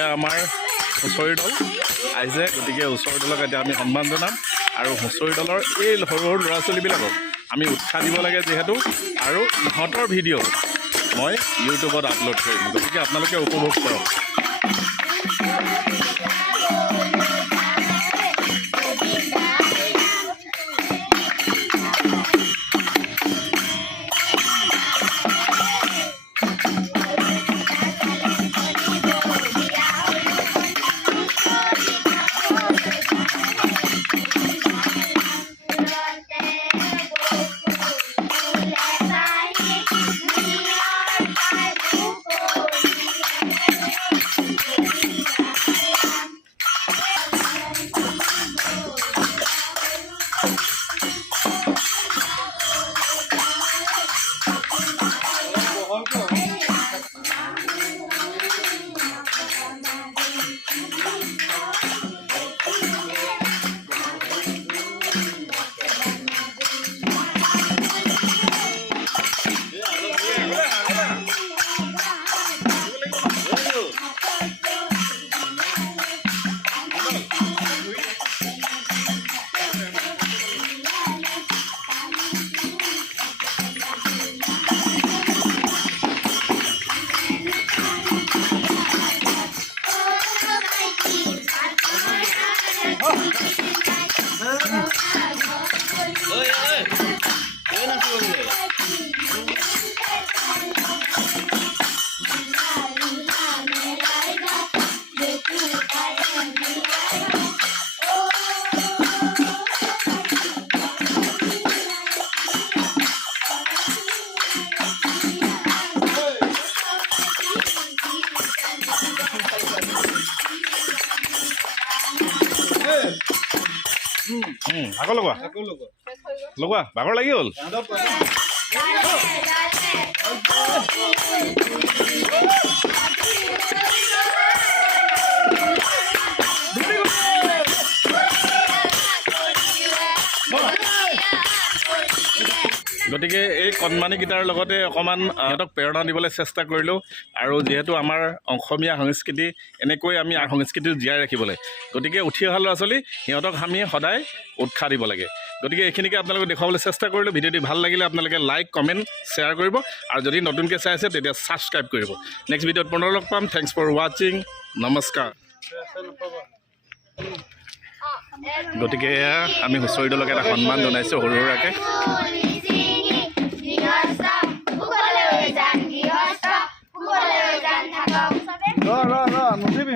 এয়া আমাৰ হুঁচৰি দল আহিছে, গতিকে হুঁচৰি দলক এতিয়া আমি সন্মান জনাম আৰু হুঁচৰি দলৰ এই সৰু সৰু ল'ৰা ছোৱালীবিলাকক আমি উৎসাহ দিব লাগে যিহেতু, আৰু ইহঁতৰ ভিডিঅ' মই ইউটিউবত আপলোড কৰিম, গতিকে আপোনালোকে উপভোগ কৰক। আকৌ লগোৱা লগোৱা, ভাগৰ লাগি গ'ল। গতিকে এই কণমানিকেইটাৰ লগতে অকণমান সিহঁতক প্ৰেৰণা দিবলৈ চেষ্টা কৰিলোঁ, আৰু যিহেতু আমাৰ অসমীয়া সংস্কৃতি এনেকৈ আমি সংস্কৃতি জীয়াই ৰাখিবলৈ, গতিকে উঠি অহা ল'ৰা ছোৱালী সিহঁতক আমি সদায় উৎসাহ দিব লাগে। গতিকে এইখিনিকে আপোনালোকক দেখুৱাবলৈ চেষ্টা কৰিলোঁ। ভিডিঅ'টি ভাল লাগিলে আপোনালোকে লাইক কমেণ্ট শ্বেয়াৰ কৰিব, আৰু যদি নতুনকৈ চাই আছে তেতিয়া ছাবস্ক্ৰাইব কৰিব। নেক্সট ভিডিঅ'ত পুনৰ লগ পাম। থেংকছ ফৰ ৱাচিং, নমস্কাৰ। গতিকে আমি হুঁচৰি দলক এটা সন্মান জনাইছোঁ সৰু সুৰাকৈ। নুঠিবি